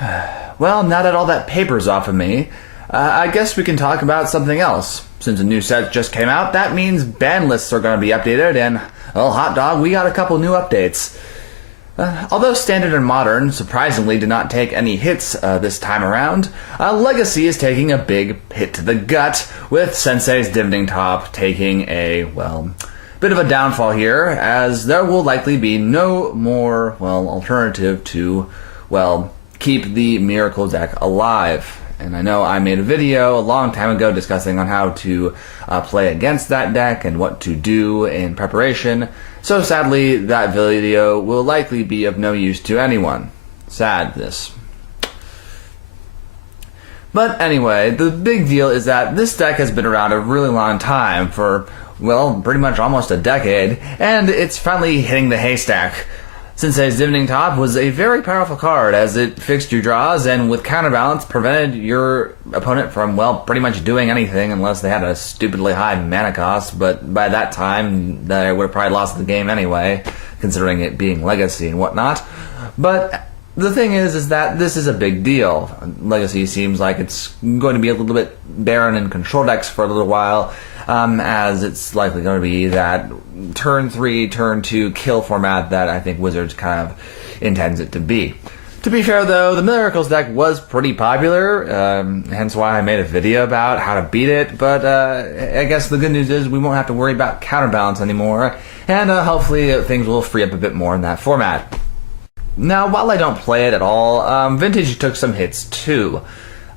Well, now that all that paper's off of me, I guess we can talk about something else. Since a new set just came out, that means ban lists are going to be updated, and, well, hot dog, we got a couple new updates. Although Standard and Modern, surprisingly, did not take any hits this time around, Legacy is taking a big hit to the gut, with Sensei's Dividing Top taking a, well, bit of a downfall here, as there will likely be no more, well, alternative to, well, keep the Miracle deck alive. And I know I made a video a long time ago discussing on how to play against that deck and what to do in preparation, so sadly that video will likely be of no use to anyone. Sadness. But anyway, the big deal is that this deck has been around a really long time, for, well, pretty much almost a decade, and it's finally hitting the haystack. Sensei's Dividing Top was a very powerful card, as it fixed your draws and with counterbalance prevented your opponent from, well, pretty much doing anything unless they had a stupidly high mana cost, but by that time they would have probably lost the game anyway, considering it being Legacy and whatnot. But the thing is that this is a big deal. Legacy seems like it's going to be a little bit barren in control decks for a little while, as it's likely going to be that turn 3, turn 2 kill format that I think Wizards kind of intends it to be. To be fair though, the Miracles deck was pretty popular, hence why I made a video about how to beat it, but I guess the good news is we won't have to worry about counterbalance anymore, and hopefully things will free up a bit more in that format. Now, while I don't play it at all, Vintage took some hits too.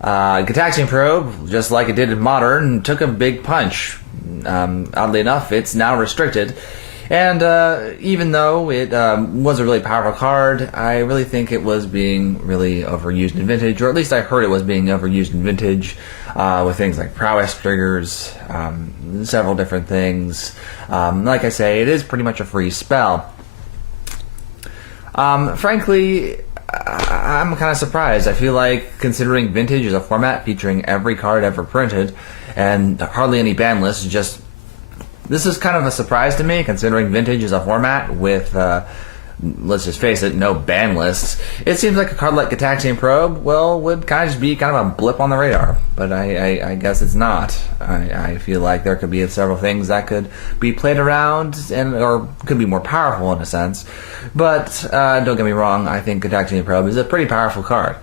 Gataxian Probe, just like it did in Modern, took a big punch. Oddly enough, it's now restricted. And even though it was a really powerful card, I really think it was being really overused in Vintage, or at least I heard it was being overused in Vintage, with things like prowess triggers, several different things. Like I say, it is pretty much a free spell. Frankly, I'm kind of surprised. I feel like, considering Vintage is a format featuring every card ever printed, and hardly any ban lists, this is kind of a surprise to me, considering Vintage is a format with, let's just face it, no ban lists. It seems like a card like Gataxian Probe, well, would kind of just be kind of a blip on the radar, but I guess it's not. I feel like there could be several things that could be played around, or could be more powerful in a sense. But don't get me wrong, I think Gataxian Probe is a pretty powerful card.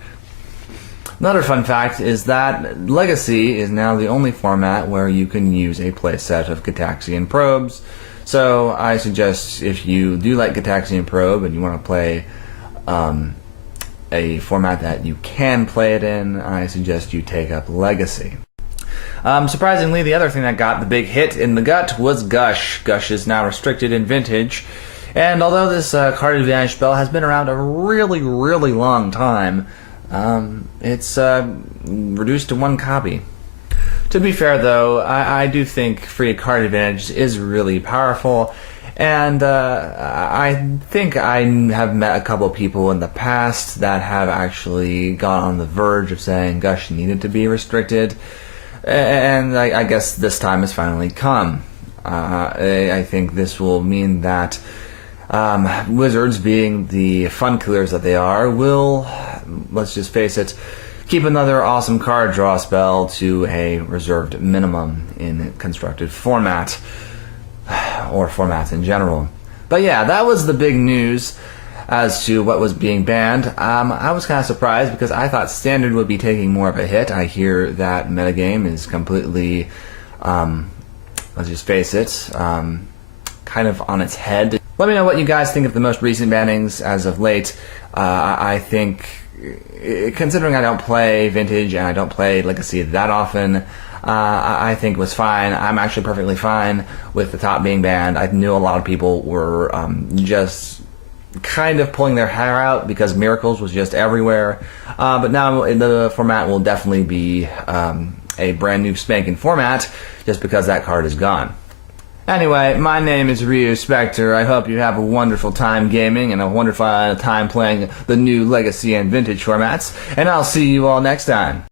Another fun fact is that Legacy is now the only format where you can use a playset of Gataxian Probes. So I suggest, if you do like Gataxian Probe and you want to play a format that you can play it in, I suggest you take up Legacy. Surprisingly, the other thing that got the big hit in the gut was Gush. Gush is now restricted in Vintage, and although this card advantage spell has been around a really, really long time, it's reduced to 1 copy. To be fair though, I do think free card advantage is really powerful, and I think I have met a couple of people in the past that have actually gone on the verge of saying Gush needed to be restricted, and I guess this time has finally come. I think this will mean that Wizards, being the fun killers that they are, will, let's just face it, keep another awesome card draw spell to a reserved minimum in constructed format, or formats in general. But yeah, that was the big news as to what was being banned. I was kind of surprised because I thought Standard would be taking more of a hit. I hear that metagame is completely, let's just face it, kind of on its head. Let me know what you guys think of the most recent bannings as of late. I think, considering I don't play Vintage and I don't play Legacy that often, I think it was fine. I'm actually perfectly fine with the top being banned. I knew a lot of people were just kind of pulling their hair out because Miracles was just everywhere. But now the format will definitely be a brand new spanking format just because that card is gone. Anyway, my name is Ryu Spectre. I hope you have a wonderful time gaming and a wonderful time playing the new Legacy and Vintage formats, and I'll see you all next time.